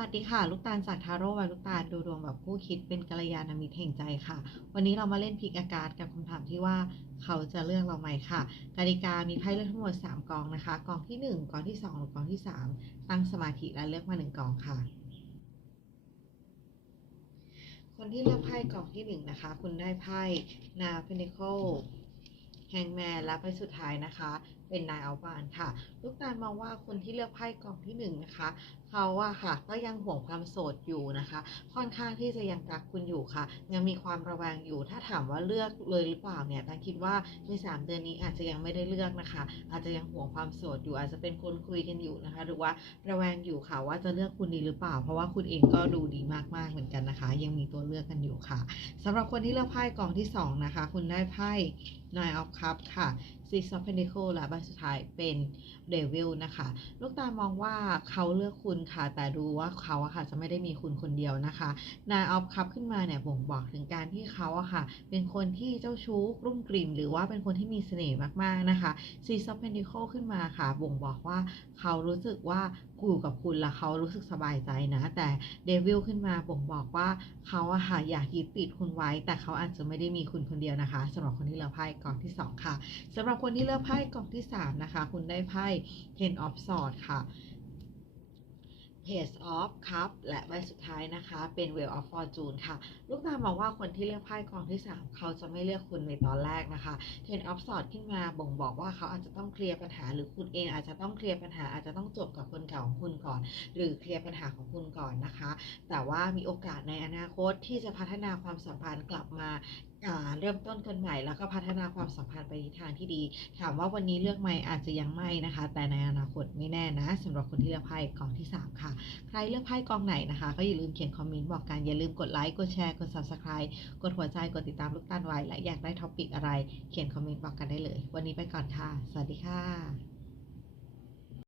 วัสดีค่ะ ลูกตาลจากทาโร่วายลูกตาลดูดวงแบบผู้คิดเป็นกัลยาณมิตรแห่งใจค่ะ วันนี้เรามาเล่นพิกอากาศกับคำถามที่ว่าเขาจะเลือกเราไหมค่ะกติกามีไพ่เลือกทั้งหมด 3กองนะคะกองที่ 1กองที่2หรือกองที่ 3 ตั้งสมาธิและเลือกมา 1กองค่ะ คนที่เลือกไพ่กองที่ 1 นะคะ คุณได้ไพ่นาเพนิเคิล แฮงแมนและไพ่สุดท้ายนะคะ เป็นนายอัลบานค่ะ ลูกตาลมองว่าคนที่เลือกไพ่กองที่หนึ่งนะคะเขาอะค่ะก็ยังห่วงความโสดอยู่นะคะ ค่อนข้างที่จะยังรักคุณอยู่ค่ะ ยังมีความระแวงอยู่ ถ้าถามว่าเลือกเลยหรือเปล่าเนี่ยตาคิดว่าในสามเดือนนี้อาจจะยังไม่ได้เลือกนะคะ อาจจะยังห่วงความโสดอยู่ อาจจะเป็นคนคุยกันอยู่นะคะ หรือว่าระแวงอยู่ค่ะว่าจะเลือกคุณดีหรือเปล่า เพราะว่าคุณเองก็ดูดีมากๆเหมือนกันนะคะ ยังมีตัวเลือกกันอยู่ค่ะสำหรับคนที่เลือกไพ่กองที่สองนะคะ คุณได้ไพ่ Nine of Cups ค่ะ Six of Pentacles และใบสุดท้ายเป็น Devil นะคะ ลูกตามองว่าเขาเลือกคุณค่ะ แต่ดูว่าเขาอะค่ะจะไม่ได้มีคุณคนเดียวนะคะ Nine of Cups ขึ้นมาเนี่ยบ่งบอกถึงการที่เขาอะค่ะ เป็นคนที่เจ้าชู้รุ่มกลิ่ม หรือว่าเป็นคนที่มีเสน่ห์มากๆนะคะ Six of Pentacles ขึ้นมาค่ะ บ่งบอกว่าเขารู้สึกว่าอยู่กับคุณแล้วเขารู้สึกสบายใจนะ แต่ Devil ขึ้นมาบ่งบอกว่าเขาอะค่ะอยากยึดติดคุณไว้ แต่เขาอาจจะไม่ได้มีคุณคนเดียวนะคะสำหรับคนที่เลือกไพ่กองที่สองค่ะสำหรับคนที่เลือกไพ่กองที่สามนะคะ คุณได้ไพ่ Ten of Swords ค่ะ Page of Cup และใบสุดท้ายนะคะ เป็น Wheel of Fortune ค่ะ ลูกตาลมองว่าคนที่เลือกไพ่กองที่ 3 เขาจะไม่เลือกคุณในตอนแรกนะคะ Ten of Swords ขึ้นมาบ่งบอกว่าเขาอาจจะต้องเคลียร์ปัญหา หรือคุณเองอาจจะต้องเคลียร์ปัญหาอาจจะต้องจบกับคนเก่าของคุณก่อน หรือเคลียร์ปัญหาของคุณก่อนนะคะ แต่ว่ามีโอกาสในอนาคตที่จะพัฒนาความสัมพันธ์กลับมา เริ่มต้นกันใหม่แล้วก็พัฒนาความสัมพันธ์ไปในทางที่ดี ถามว่าวันนี้เลือกไหมอาจจะยังไม่นะคะ แต่ในอนาคตไม่แน่นะสำหรับคนที่เลือกไพ่กองที่ 3 ค่ะ ใครเลือกไพ่กองไหนนะคะ ก็อย่าลืมเขียนคอมเมนต์บอกกัน อย่าลืมกดไลค์กดแชร์กด subscribe กดหัวใจกดติดตามลูกตาลไว้และอยากได้ท็อปิกอะไร เขียนคอมเมนต์บอกกันได้เลย วันนี้ไปก่อนค่ะ สวัสดีค่ะ